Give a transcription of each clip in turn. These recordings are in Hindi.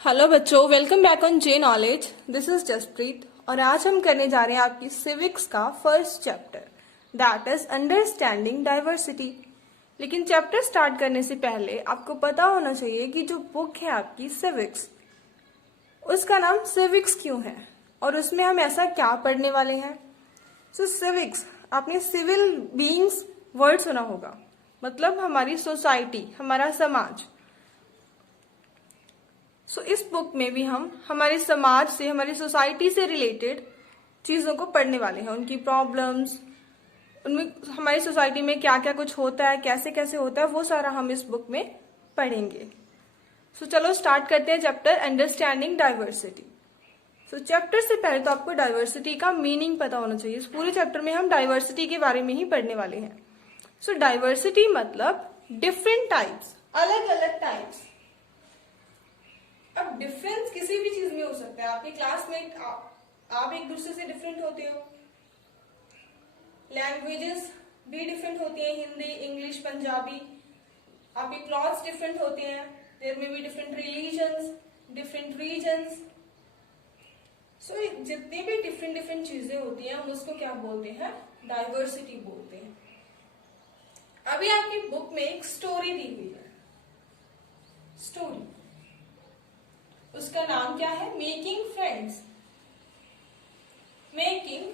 हेलो बच्चों, welcome back on J knowledge. This is Jaspreet और आज हम करने जा रहे हैं आपकी सिविक्स का first chapter, that is understanding diversity. लेकिन चैप्टर स्टार्ट करने से पहले आपको पता होना चाहिए कि जो बुक है आपकी सिविक्स, उसका नाम सिविक्स क्यों है और उसमें हम ऐसा क्या पढ़ने वाले हैं। सो सिविक्स, आपने सिविल बीइंग्स वर्ड सुना होगा, मतलब हमारी सोसाइटी, हमारा समाज। इस बुक में भी हम हमारे समाज से, हमारी सोसाइटी से रिलेटेड चीज़ों को पढ़ने वाले हैं, उनकी प्रॉब्लम्स, उनमें हमारी सोसाइटी में क्या क्या कुछ होता है, कैसे कैसे होता है, वो सारा हम इस बुक में पढ़ेंगे। चलो स्टार्ट करते हैं चैप्टर अंडरस्टैंडिंग डाइवर्सिटी। चैप्टर से पहले तो आपको डाइवर्सिटी का मीनिंग पता होना चाहिए। इस पूरे चैप्टर में हम डाइवर्सिटी के बारे में ही पढ़ने वाले हैं। डाइवर्सिटी मतलब डिफरेंट टाइप्स, अलग अलग टाइप्स। अब डिफरेंस किसी भी चीज में हो सकता है। आपके क्लासमेट, आप एक दूसरे से डिफरेंट होते हो। लैंग्वेजेस भी डिफरेंट होती हैं, हिंदी, इंग्लिश, पंजाबी। आपके क्लॉथ्स डिफरेंट होते हैं। There may be different religions, different regions. जितनी भी डिफरेंट डिफरेंट चीजें होती हैं, हम उसको क्या बोलते हैं? डाइवर्सिटी बोलते हैं। अभी आपकी बुक में एक स्टोरी दी हुई है, स्टोरी, उसका नाम क्या है? Making friends. Making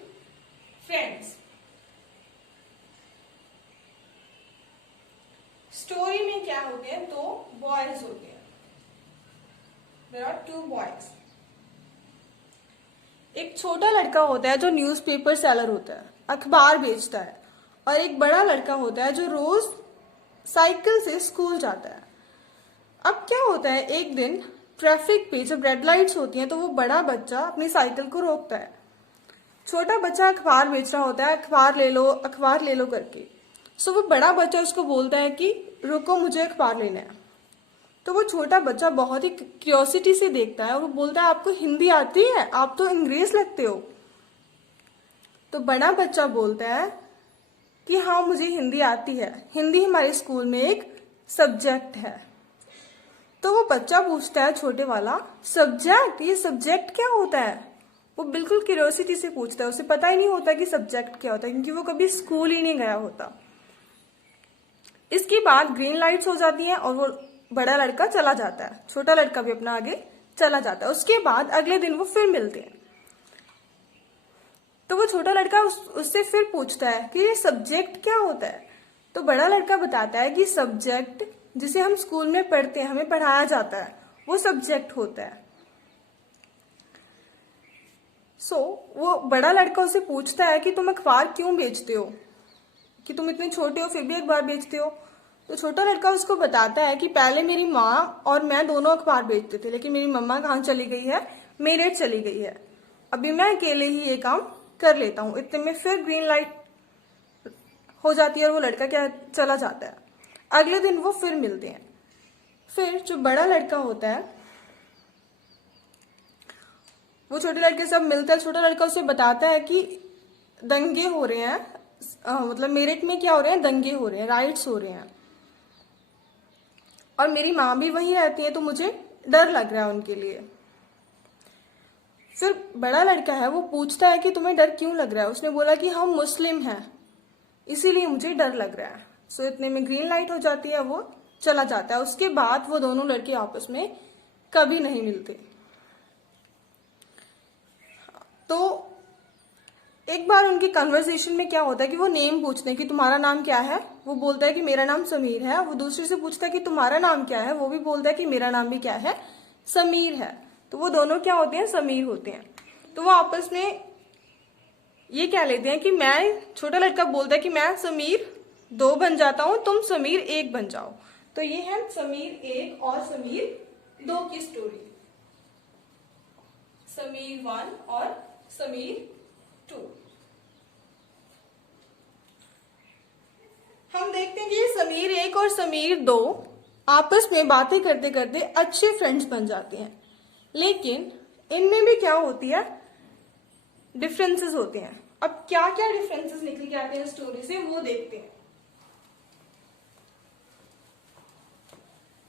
friends. Story में क्या होते हैं? दो बॉयज होते हैं। There are two boys. एक छोटा लड़का होता है जो न्यूज़पेपर सेलर होता है, अखबार बेचता है, और एक बड़ा लड़का होता है जो रोज साइकिल से स्कूल जाता है। अब क्या होता है, एक दिन ट्रैफिक पे जब रेड लाइट्स होती हैं तो वो बड़ा बच्चा अपनी साइकिल को रोकता है। छोटा बच्चा अखबार बेच रहा होता है, अखबार ले लो करके। वो बड़ा बच्चा उसको बोलता है कि रुको, मुझे अखबार लेना है। तो वो छोटा बच्चा बहुत ही क्यूरियोसिटी से देखता है और वो बोलता है, आपको हिंदी आती है? आप तो अंग्रेज लगते हो। तो बड़ा बच्चा बोलता है कि हाँ, मुझे हिंदी आती है, हिंदी हमारे स्कूल में एक सब्जेक्ट है। तो वो बच्चा पूछता है, छोटे वाला, सब्जेक्ट? ये सब्जेक्ट क्या होता है? वो बिल्कुल क्यूरियोसिटी से पूछता है, उसे पता ही नहीं होता कि सब्जेक्ट क्या होता है, क्योंकि वो कभी स्कूल ही नहीं गया होता। इसके बाद ग्रीन लाइट्स हो जाती हैं और वो बड़ा लड़का चला जाता है, छोटा लड़का भी अपना आगे चला जाता है। उसके बाद अगले दिन वो फिर मिलते हैं। तो वो छोटा लड़का उससे फिर पूछता है कि ये सब्जेक्ट क्या होता है। तो बड़ा लड़का बताता है कि सब्जेक्ट जिसे हम स्कूल में पढ़ते हैं, हमें पढ़ाया जाता है, वो सब्जेक्ट होता है। वो बड़ा लड़का उसे पूछता है कि तुम अखबार क्यों बेचते हो, कि तुम इतने छोटे हो फिर भी अखबार बेचते हो। तो छोटा लड़का उसको बताता है कि पहले मेरी माँ और मैं दोनों अखबार बेचते थे, लेकिन मेरी मम्मा कहाँ चली गई है? मेरठ चली गई है। अभी मैं अकेले ही ये काम कर लेता हूँ। इतने में फिर ग्रीन लाइट हो जाती है और वो लड़का क्या चला जाता है। अगले दिन वो फिर मिलते हैं। फिर जो बड़ा लड़का होता है वो छोटे लड़के सब मिलता है। छोटा लड़का उसे बताता है कि दंगे हो रहे हैं, मतलब मेरठ में क्या हो रहे हैं? दंगे हो रहे हैं, राइट्स हो रहे हैं, और मेरी माँ भी वहीं रहती है, तो मुझे डर लग रहा है उनके लिए। फिर बड़ा लड़का है वो पूछता है कि तुम्हें डर क्यों लग रहा है? उसने बोला कि हम मुस्लिम हैं, इसीलिए मुझे डर लग रहा है। इतने में ग्रीन लाइट हो जाती है, वो चला जाता है। उसके बाद वो दोनों लड़के आपस में कभी नहीं मिलते। तो एक बार उनकी कन्वर्सेशन में क्या होता है कि वो नेम पूछते हैं कि तुम्हारा नाम क्या है? वो बोलता है कि मेरा नाम समीर है। वो दूसरे से पूछता है कि तुम्हारा नाम क्या है? वो भी बोलता है कि मेरा नाम भी क्या है? समीर है। तो वो दोनों क्या होते हैं? समीर होते हैं। तो वो आपस में ये कह लेते हैं कि छोटा लड़का बोलता है कि मैं समीर 2 बन जाता हूं, तुम समीर 1 बन जाओ। तो ये है समीर 1 और समीर 2 की स्टोरी। समीर 1 और समीर 2। हम देखते हैं कि समीर 1 और समीर 2 आपस में बातें करते करते अच्छे फ्रेंड्स बन जाते हैं। लेकिन इनमें भी क्या होती है? डिफरेंसेस होते हैं। अब क्या क्या डिफरेंसेस निकल के आते हैं स्टोरी से, वो देखते हैं।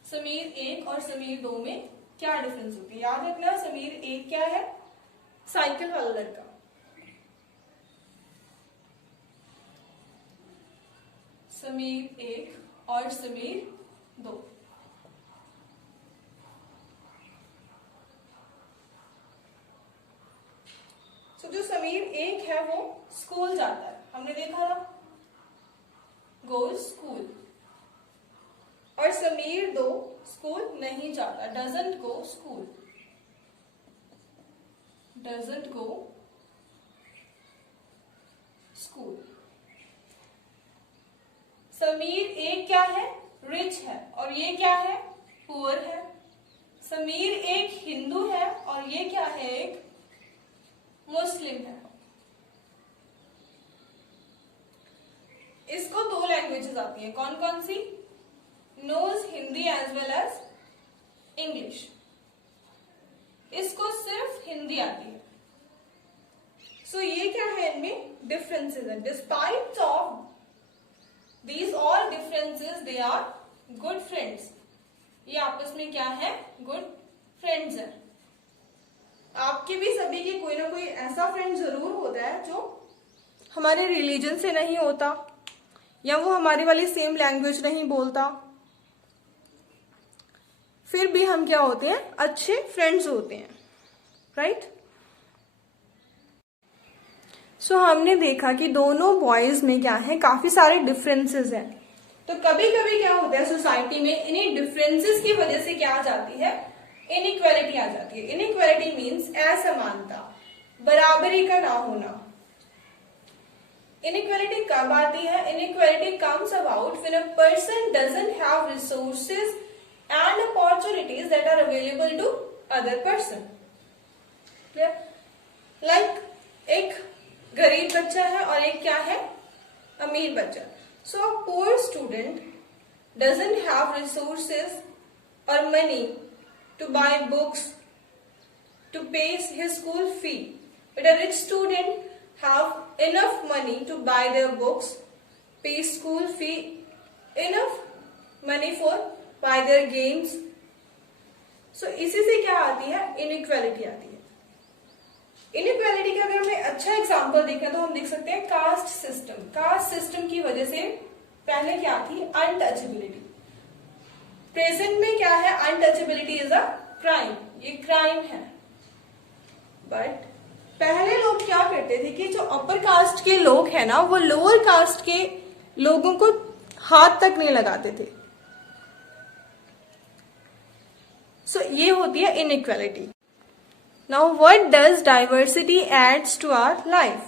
समीर 1 और समीर 2 में क्या डिफरेंस होते हैं? याद रखना, समीर एक क्या है? साइकिल वाला लड़का। समीर एक और समीर दो। जो समीर एक है वो स्कूल जाता है, हमने देखा था, गोज स्कूल। और समीर दो स्कूल नहीं जाता, doesn't go school, doesn't go school. Sameer एक क्या है? रिच है, और ये क्या है? पुअर है। समीर एक हिंदू है और ये क्या है? एक मुस्लिम है। इसको दो लैंग्वेजेस आती है, कौन कौन सी? Knows Hindi as well as English. इसको सिर्फ हिंदी आती है। सो ये क्या है? इनमें डिफरेंसेस है। Despite of these all differences they are good friends. ये आपस में क्या है? गुड फ्रेंड्स है। आपके भी सभी के कोई ना कोई ऐसा फ्रेंड जरूर होता है जो हमारे रिलीजन से नहीं होता, या वो हमारी वाली सेम लैंग्वेज नहीं बोलता, फिर भी हम क्या होते हैं? अच्छे फ्रेंड्स होते हैं, राइट? सो हमने देखा कि दोनों बॉयज में क्या है? काफी सारे डिफरेंसेस हैं। तो कभी कभी क्या होता है सोसाइटी में, इन्हीं डिफरेंसेस की वजह से क्या आ जाती है? इनइक्वालिटी आ जाती है। इनइक्वालिटी मीन्स असमानता, बराबरी का ना होना। इनइक्वालिटी कब आती है? Inequality comes about when a person doesn't have resources and opportunities that are available to other person. लाइक एक गरीब बच्चा है और एक क्या है? अमीर बच्चा। So a poor student doesn't have resources और money to buy books, to pay his school fee. But a rich student have enough money to buy their books, pay school fee, enough money for buy their games. So इसी से क्या आती है? inequality आती है। inequality का अगर हमें अच्छा एग्जाम्पल देखें तो हम देख सकते हैं कास्ट सिस्टम। कास्ट सिस्टम की वजह से पहले क्या थी? अनटचेबिलिटी। प्रेजेंट में क्या है? अनटचेबिलिटी इज अ क्राइम, ये क्राइम है। बट पहले लोग क्या करते थे कि जो अपर कास्ट के लोग हैं ना, वो लोअर कास्ट के लोगों को हाथ तक नहीं लगाते थे। सो ये होती है inequality. Now what does diversity adds to our life?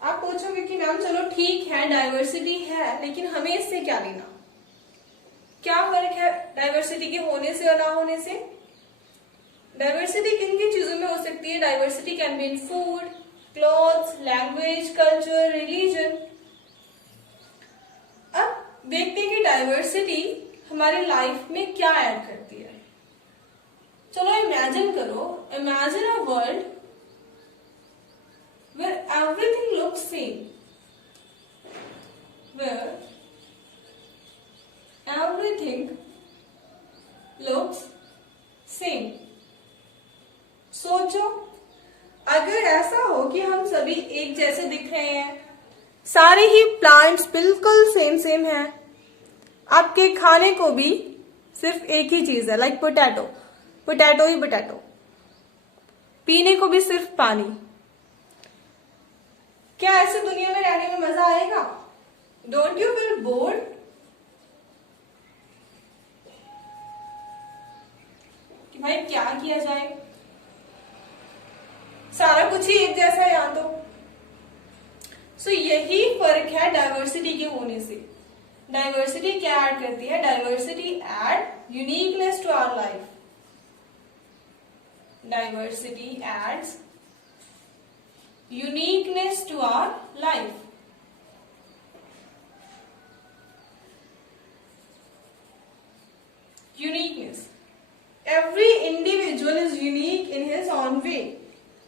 आप पूछोगे कि मैम चलो ठीक है डाइवर्सिटी है, लेकिन हमें इससे क्या लेना? क्या फर्क है डाइवर्सिटी के होने से और ना होने से? डाइवर्सिटी किन किन चीजों में हो सकती है? Diversity can be in food, clothes, language, culture, religion. अब देखते हैं कि डाइवर्सिटी हमारी लाइफ में क्या ऐड करती है। चलो इमेजिन करो, imagine a world where everything looks same, where everything looks same. सोचो अगर ऐसा हो कि हम सभी एक जैसे दिख रहे हैं, सारे ही प्लांट्स बिल्कुल सेम सेम हैं, आपके खाने को भी सिर्फ एक ही चीज है, लाइक पोटैटो, पोटैटो ही पोटैटो, पीने को भी सिर्फ पानी, क्या ऐसे दुनिया में रहने में मजा आएगा? Don't you feel bored? भाई क्या किया जाए, सारा कुछ ही एक जैसा है यहाँ तो। सो यही फर्क है डाइवर्सिटी के होने से। डाइवर्सिटी क्या ऐड करती है? Diversity add uniqueness to our life. Diversity adds uniqueness to our life. Uniqueness, every individual is unique in his own way.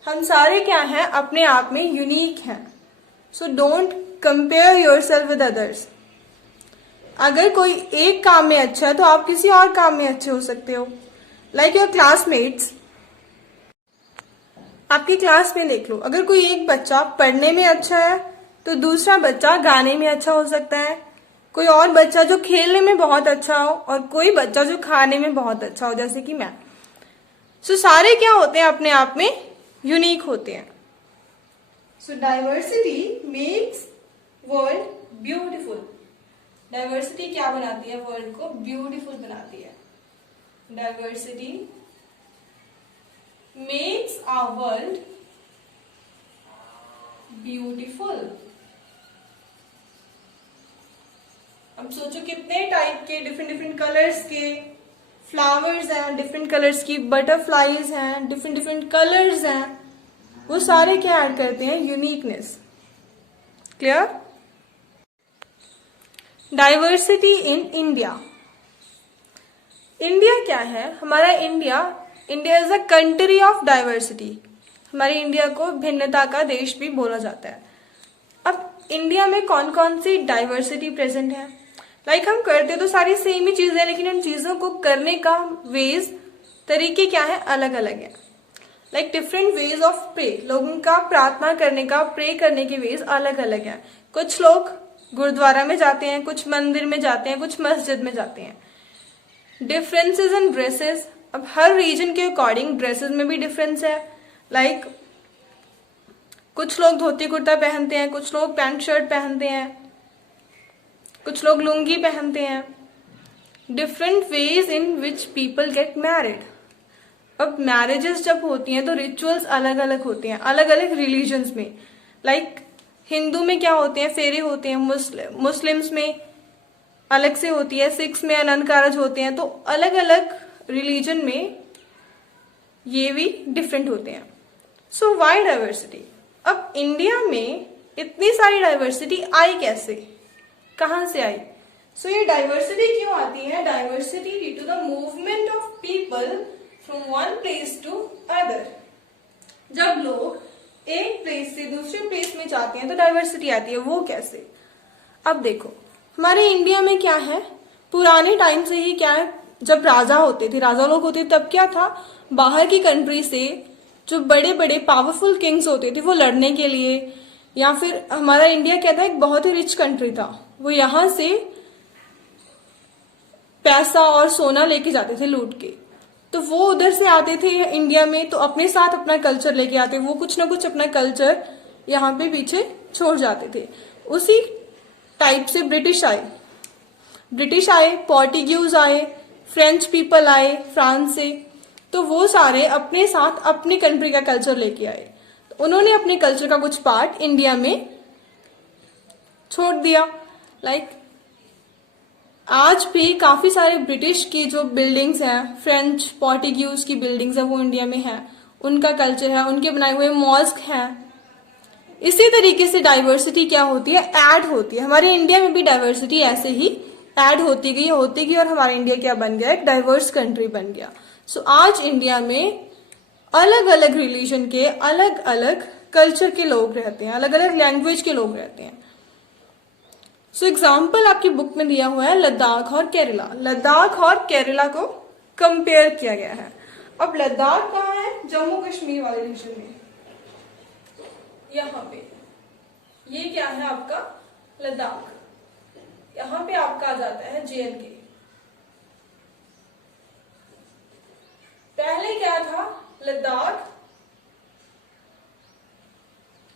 हम सारे क्या हैं? अपने आप में यूनिक हैं। So don't compare yourself with others. अगर कोई एक काम में अच्छा है तो आप किसी और काम में अच्छे हो सकते हो। Like your classmates. आपकी क्लास में देख लो, अगर कोई एक बच्चा पढ़ने में अच्छा है तो दूसरा बच्चा गाने में अच्छा हो सकता है, कोई और बच्चा जो खेलने में बहुत अच्छा हो, और कोई बच्चा जो खाने में बहुत अच्छा हो, जैसे कि मैं। सो सारे क्या होते हैं, अपने आप में यूनिक होते हैं। So diversity makes world beautiful. Diversity क्या बनाती है, वर्ल्ड को ब्यूटीफुल बनाती है। Diversity makes our world beautiful. अब सोचो कितने टाइप के डिफरेंट डिफरेंट कलर्स के फ्लावर्स हैं, डिफरेंट कलर्स की बटरफ्लाईज हैं, डिफरेंट डिफरेंट कलर्स हैं, वो सारे क्या ऐड करते हैं, uniqueness. Clear? Diversity in India. India क्या है, हमारा India is a country of diversity. हमारे इंडिया को भिन्नता का देश भी बोला जाता है। अब इंडिया में कौन कौन सी डाइवर्सिटी प्रेजेंट है? लाइक हम करते तो सारी सेम ही चीजें, लेकिन उन चीजों को करने का वेज, तरीके क्या है, अलग अलग है। Like different ways of pray, लोगों का प्रार्थना करने का, प्रे करने के वेज अलग अलग है। कुछ लोग गुरुद्वारा में जाते हैं, कुछ मंदिर में जाते हैं, कुछ मस्जिद में जाते हैं। डिफरेंसेस इन ड्रेसेस, अब हर रीजन के अकॉर्डिंग ड्रेसेस में भी डिफरेंस है। लाइक कुछ लोग धोती कुर्ता पहनते हैं, कुछ लोग पैंट शर्ट पहनते हैं, कुछ लोग लुंगी पहनते हैं। Different ways in which people get married. अब मैरिजेस जब होती हैं तो रिचुअल्स अलग अलग होते हैं, अलग अलग रिलीजन्स में। लाइक हिंदू में क्या होते हैं, फेरे होते हैं, मुस्लिम्स में अलग से होती है, सिख्स में अनंत कारज होते हैं। तो अलग अलग रिलीजन में ये भी डिफरेंट होते हैं। सो वाई डाइवर्सिटी? अब इंडिया में इतनी सारी डाइवर्सिटी आई कैसे, कहां से आई? सो ये डाइवर्सिटी क्यों आती है? Diversity due to the movement of people from one place to other. जब लोग एक प्लेस से दूसरे प्लेस में जाते हैं तो डाइवर्सिटी आती है। वो कैसे? अब देखो, हमारे इंडिया में क्या है, पुराने टाइम से ही क्या है, जब राजा होते थे, राजा लोग होते, तब क्या था, बाहर की कंट्री से जो बड़े बड़े पावरफुल किंग्स होते थे वो लड़ने के लिए, या फिर हमारा इंडिया क्या था, एक बहुत ही रिच कंट्री था, वो यहां से पैसा और सोना लेके जाते थे लूट के। तो वो उधर से आते थे इंडिया में, तो अपने साथ अपना कल्चर लेके आते, वो कुछ ना कुछ अपना कल्चर यहाँ पे पीछे छोड़ जाते थे। उसी टाइप से ब्रिटिश आए, पोर्टुगीज आए, फ्रेंच पीपल आए फ्रांस से, तो वो सारे अपने साथ अपनी कंट्री का कल्चर लेके आए। तो उन्होंने अपने कल्चर का कुछ पार्ट इंडिया में छोड़ दिया। लाइक आज भी काफी सारे ब्रिटिश की जो बिल्डिंग्स हैं, फ्रेंच पोर्टुगीज की बिल्डिंग्स है, वो इंडिया में है, उनका कल्चर है, उनके बनाए हुए मॉस्क हैं। इसी तरीके से डाइवर्सिटी क्या होती है, ऐड होती है। हमारे इंडिया में भी डाइवर्सिटी ऐसे ही ऐड होती गई और हमारा इंडिया क्या बन गया, एक डाइवर्स कंट्री बन गया। सो आज इंडिया में अलग अलग रिलीजन के, अलग अलग कल्चर के लोग रहते हैं, अलग अलग लैंग्वेज के लोग रहते हैं। सो एग्जाम्पल आपकी बुक में दिया हुआ है लद्दाख और केरला। लद्दाख और केरला को कंपेयर किया गया है। अब लद्दाख कहाँ है, जम्मू कश्मीर वाले रीजन में, यहाँ पे। ये क्या है आपका लद्दाख, यहाँ पे आपका आ जाता है JNK। पहले क्या था, लद्दाख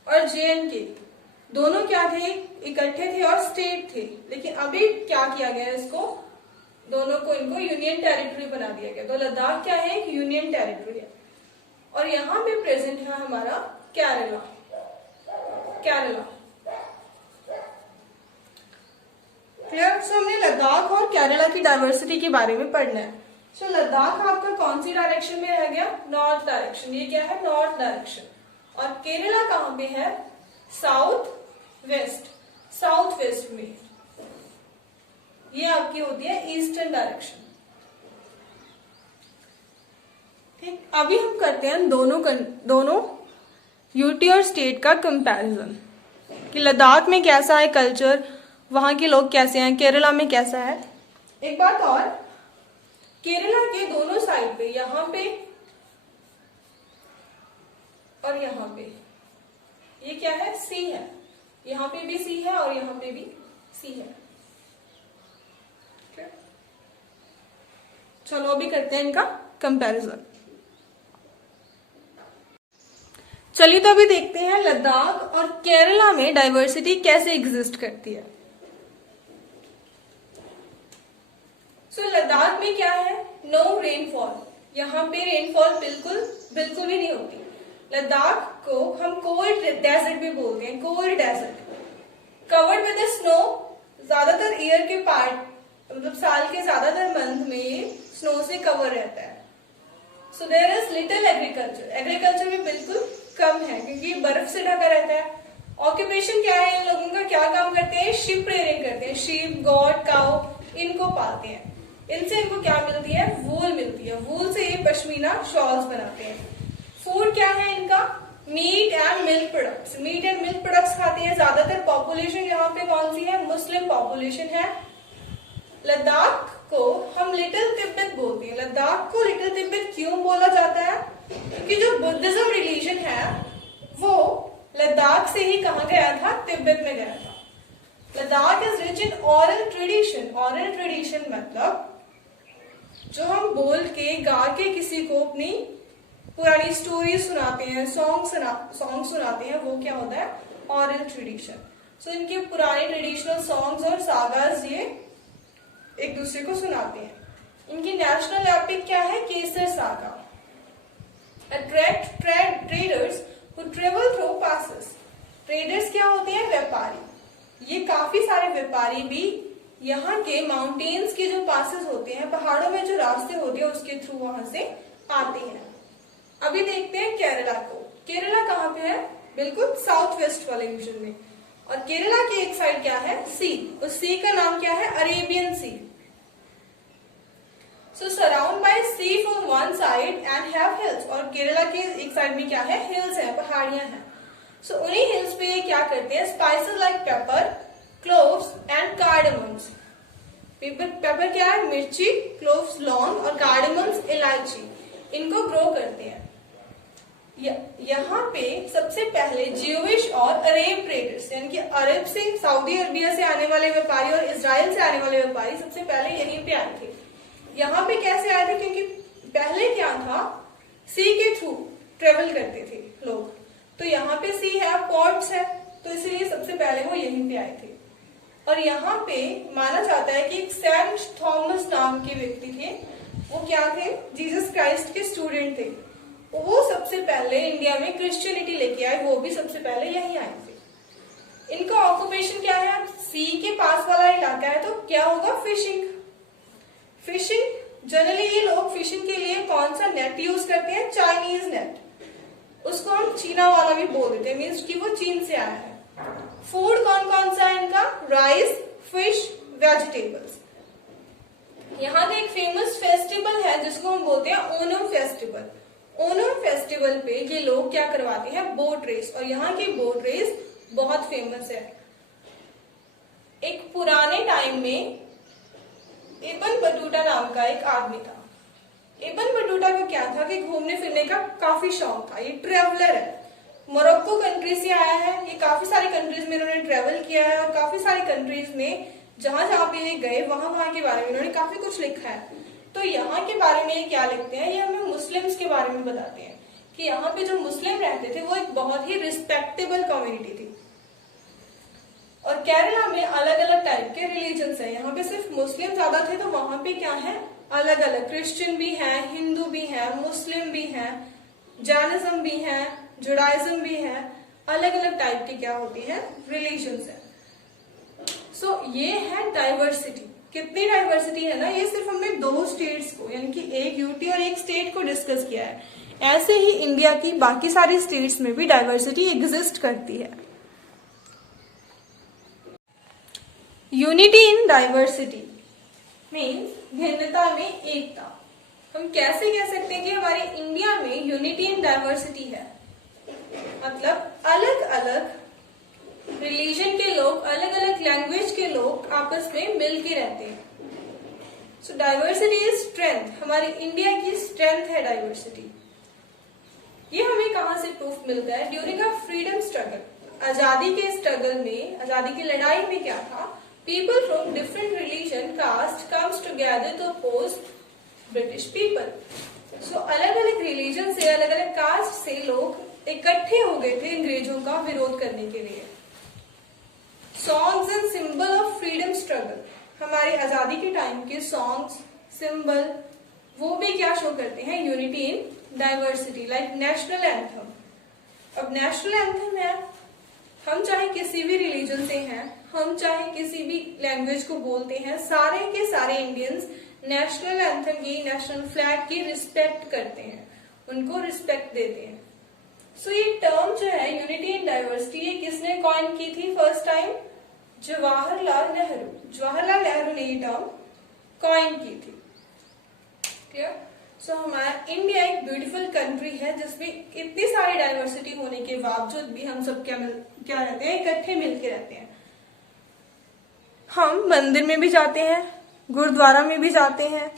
और JNK दोनों क्या थे, इकट्ठे थे और स्टेट थे। लेकिन अभी क्या किया गया, इसको दोनों को, इनको यूनियन टेरिटरी बना दिया गया। तो लद्दाख क्या है, एक यूनियन टेरिटरी है। और यहाँ पे प्रेजेंट है हमारा केरला। क्लियर? सो हमने लद्दाख और केरला की डाइवर्सिटी के बारे में पढ़ना है। सो लद्दाख आपका कौन सी डायरेक्शन में रह गया, नॉर्थ डायरेक्शन। ये क्या है, नॉर्थ डायरेक्शन। और केरला कहां पे है, साउथ वेस्ट में। ये आपकी होती है ईस्टर्न डायरेक्शन। ठीक, अभी हम करते हैं दोनों यूटी और स्टेट का कंपैरिजन, कि लद्दाख में कैसा है कल्चर, वहां के लोग कैसे हैं, केरला में कैसा है। एक बात और, केरला के दोनों साइड पे, यहाँ पे और यहाँ पे, ये क्या है, सी है। यहाँ पे भी सी है और यहाँ पे भी सी है। चलो अभी करते हैं इनका कंपैरिजन। चलिए तो अभी देखते हैं लद्दाख और केरला में डाइवर्सिटी कैसे एग्जिस्ट करती है। लद्दाख में क्या है, नो रेनफॉल, यहाँ पे रेनफॉल बिल्कुल बिल्कुल भी नहीं होती। लद्दाख को हम कोल्ड डेजर्ट भी बोलते हैं, cold desert, covered with snow. ज्यादातर ईयर के पार्ट मतलब साल के ज्यादातर मंथ में स्नो से कवर रहता है। So there is little agriculture, agriculture भी बिल्कुल कम है क्योंकि बर्फ से ढका रहता है। ऑक्यूपेशन क्या है इन लोगों का, क्या काम करते हैं, शीप रेयरिंग करते हैं, शीप, गॉड, काउ इनको पालते हैं। इनसे इनको क्या मिलती है, वूल मिलती है, वूल से ये पश्मीना शॉल्स बनाते हैं। फूड क्या है इनका, meat and milk products, meat and milk products खाते हैं। ज्यादातर पॉपुलेशन यहाँ पे कौन सी है, मुस्लिम पॉपुलेशन है। लद्दाख को हम लिटिल तिब्बत बोलते हैं। लद्दाख को लिटिल तिब्बत क्यों बोला जाता है, क्योंकि जो बुद्धिज्म रिलीजन है वो लद्दाख से ही कहा गया था, तिब्बत में गया था। Ladakh is rich in oral tradition, oral tradition मतलब जो हम बोल के गा के किसी को अपनी पुरानी स्टोरी सुनाते हैं, सॉन्ग सुनाते हैं, वो क्या होता है, ऑरल ट्रेडिशन। सो इनके पुराने ट्रेडिशनल सॉन्ग्स और सागास ये एक दूसरे को सुनाते हैं। इनकी नेशनल एपिक क्या है, Kesar saga. Attract traders who travel through passes, traders क्या होते हैं, व्यापारी। ये काफी सारे व्यापारी भी यहाँ के माउंटेन्स के जो पासेस होते हैं, पहाड़ों में जो रास्ते होते हैं उसके थ्रू वहां से आते हैं। अभी देखते हैं केरला को। केरला कहाँ पे है, बिल्कुल साउथ वेस्ट वाले रीजन में। और केरला की एक साइड क्या है, सी, उस सी का नाम क्या है, Arabian sea. So surround by sea from one side and have hills, और केरला के एक साइड में क्या है, हिल्स है, पहाड़ियां हैं। सो उन्हीं हिल्स पे ये क्या करते हैं, spices like pepper, cloves and cardamoms. Pepper क्या है, मिर्ची, क्लोव्स लौंग और कार्डमम्स इलायची, इनको ग्रो करते हैं। यहाँ पे सबसे पहले ज्यूइश और अरेब ट्रेडर्स यानी कि अरब से, सऊदी अरबिया से आने वाले व्यापारी और इजराइल से आने वाले व्यापारी सबसे पहले यहीं पे आए थे। यहाँ पे कैसे आए थे, क्योंकि पहले क्या था, सी के थ्रू ट्रेवल करते थे लोग, तो यहाँ पे सी है, पोर्ट्स है, तो इसलिए सबसे पहले वो यहीं पे आए थे। और यहाँ पे माना जाता है कि एक सेंट थॉमस नाम के व्यक्ति थे, वो क्या थे, जीसस क्राइस्ट के स्टूडेंट थे। वो सबसे पहले इंडिया में क्रिश्चियनिटी लेके आए, वो भी सबसे पहले यहीं आए थे। इनका ऑक्यूपेशन क्या है, सी के पास वाला इलाका है, तो क्या होगा, फिशिंग। फिशिंग जनरली ये लोग फिशिंग के लिए कौन सा नेट यूज करते हैं, चाइनीज नेट, उसको हम चीना वाला भी बोल देते हैं, मीन्स कि वो चीन से आया है। फूड कौन कौन सा है इनका, राइस, फिश, वेजिटेबल्स। यहाँ का एक फेमस फेस्टिवल है जिसको हम बोलते हैं ओनम फेस्टिवल। ओनम फेस्टिवल पे ये लोग क्या करवाते हैं, बोट रेस, और यहाँ की बोट रेस बहुत फेमस है। एक पुराने टाइम में इब्न बटूटा नाम का एक आदमी था। इब्न बटूटा को क्या था कि घूमने फिरने का काफी शौक था, ये ट्रेवलर है, मोरक्को कंट्री से आया है, ये काफी सारी कंट्रीज में इन्होंने ट्रेवल किया है और काफी सारी कंट्रीज में जहां जहां पे ये गए वहां के बारे में इन्होंने काफी कुछ लिखा है। तो यहाँ के बारे में ये क्या लिखते हैं, ये हमें मुस्लिम्स के बारे में बताते हैं कि यहाँ पे जो मुस्लिम रहते थे वो एक बहुत ही रिस्पेक्टेबल कम्युनिटी थी। और केरला में अलग अलग टाइप के रिलीजन्स है, यहाँ पे सिर्फ मुस्लिम ज्यादा थे, तो वहां पे क्या है, अलग अलग क्रिश्चियन भी है, हिंदू भी है, मुस्लिम भी है, जैनिज्म भी है, जुडाइज्म भी है, अलग अलग टाइप की क्या होती है, रिलीजन्स है। सो ये है डाइवर्सिटी। कितनी डाइवर्सिटी है ना, ये सिर्फ हमने दो स्टेट्स को यानी कि एक यूटी और एक स्टेट को डिस्कस किया है। ऐसे ही इंडिया की बाकी सारी स्टेट्स में भी डाइवर्सिटी एग्जिस्ट करती है। यूनिटी इन डाइवर्सिटी मीन्स भिन्नता में एकता। हम कैसे कह सकते हैं कि हमारे इंडिया में यूनिटी इन डाइवर्सिटी है, मतलब अलग अलग रिलीजन के लोग, अलग अलग लैंग्वेज के लोग आपस में मिल के रहते हैं। सो डाइवर्सिटी इज स्ट्रेंथ, हमारी इंडिया की स्ट्रेंथ है डाइवर्सिटी। ये हमें कहां से प्रूफ मिलता है? ड्यूरिंग अ फ्रीडम स्ट्रगल, आजादी के स्ट्रगल में, आजादी की लड़ाई में क्या था? People from different religion caste comes together to oppose British people. So अलग अलग रिलीजन से, अलग अलग कास्ट से लोग इकट्ठे हो गए थे अंग्रेजों का विरोध करने के लिए। Songs and symbol of freedom struggle, हमारी आजादी के टाइम के सॉन्ग्स, सिंबल, वो भी क्या शो करते हैं? Unity in diversity, like national anthem. अब नेशनल एंथम है, हम चाहे किसी भी रिलीजन से हैं, हम चाहे किसी भी लैंग्वेज को बोलते हैं, सारे के सारे इंडियंस नेशनल एंथम की, नेशनल फ्लैग की रिस्पेक्ट करते हैं, उनको रिस्पेक्ट देते हैं। सो ये टर्म जो है यूनिटी इन डाइवर्सिटी, ये किसने कॉइन की थी फर्स्ट टाइम? जवाहरलाल नेहरू। जवाहरलाल नेहरू ने ये टर्म कॉइन की थी। क्लियर? सो हमारा इंडिया एक ब्यूटीफुल कंट्री है जिसमें इतनी सारी डाइवर्सिटी होने के बावजूद भी हम सब क्या रहते हैं? इकट्ठे मिलके रहते हैं। हम मंदिर में भी जाते हैं, गुरुद्वारा में भी जाते हैं।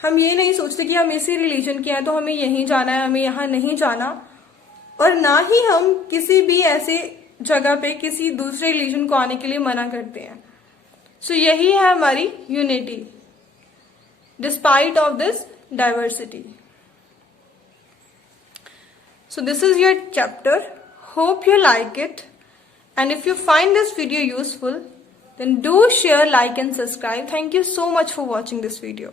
हम ये नहीं सोचते कि हम इसी रिलीजन के हैं तो हमें यहीं जाना है, हमें यहाँ नहीं जाना। और ना ही हम किसी भी ऐसे जगह पे किसी दूसरे रिलीजन को आने के लिए मना करते हैं। सो यही है हमारी unity despite of this diversity. So this is your chapter. Hope you like it, and if you find this video useful, then do share, like and subscribe. Thank you so much for watching this video.